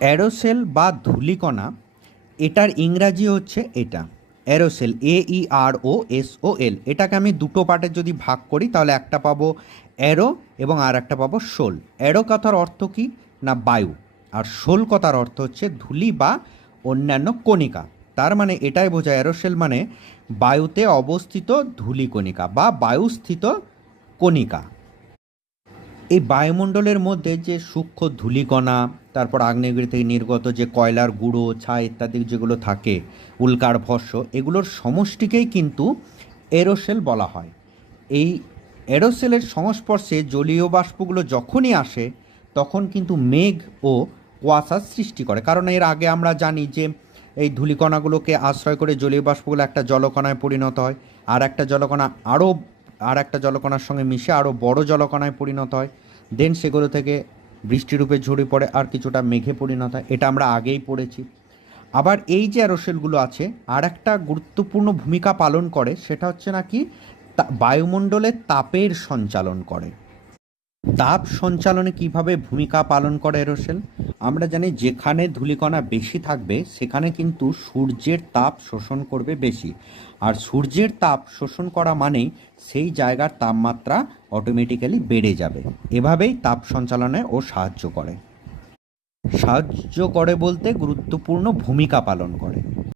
Aerosol বা ধূলিকণা, এটার ইংরাজি হচ্ছে এটা। অ্যারোসেল এ ই আর ও এস ও এল এটাকে আমি দুটো পার্টে যদি ভাগ করি, তাহলে একটা পাবো অ্যারো এবং আর একটা পাবো শোল। অ্যারো কথার অর্থ কি না বায়ু? আর শোল কথার অর্থ হচ্ছে ধুলি বা অন্যান্য কণিকা। তার মানে এটাই বোঝায় অ্যারোসেল মানে বায়ুতে অবস্থিত ধূলিকণিকা বা বায়ুস্থিত কণিকা। এই বায়ুমণ্ডলের মধ্যে যে সূক্ষ্ম ধূলিকণা, তারপর আগ্নেয়গিরি থেকে নির্গত যে কয়লার গুঁড়ো, ছাই ইত্যাদি যেগুলো থাকে, উল্কার ভস্য, এগুলোর সমষ্টিকেই কিন্তু এরোসেল বলা হয়। এই এরোসেলের সংস্পর্শে জলীয় বাষ্পগুলো যখনই আসে, তখন কিন্তু মেঘ ও কুয়াশার সৃষ্টি করে। কারণ এর আগে আমরা জানি যে এই ধূলিকণাগুলোকে আশ্রয় করে জলীয় বাষ্পগুলো একটা জলকণায় পরিণত হয়, আর একটা জলকণা আরও আর একটা জলকণার সঙ্গে মিশে আরও বড় জলকণায় পরিণত হয়। দেন সেগুলো থেকে বৃষ্টিরূপে ঝরে পড়ে আর কিছুটা মেঘে পরিণত হয়। এটা আমরা আগেই পড়েছি। আবার এই যে অ্যারোসেলগুলো আছে, আর একটা গুরুত্বপূর্ণ ভূমিকা পালন করে, সেটা হচ্ছে নাকি বায়ুমণ্ডলে তাপের সঞ্চালন করে। তাপ সঞ্চালনে কীভাবে ভূমিকা পালন করে এরোসেল? আমরা জানি যেখানে ধূলিকণা বেশি থাকবে, সেখানে কিন্তু সূর্যের তাপ শোষণ করবে বেশি। আর সূর্যের তাপ শোষণ করা মানেই সেই জায়গার তাপমাত্রা অটোমেটিক্যালি বেড়ে যাবে। এভাবেই তাপ সঞ্চালনে ও সাহায্য করে। সাহায্য করে বলতে গুরুত্বপূর্ণ ভূমিকা পালন করে।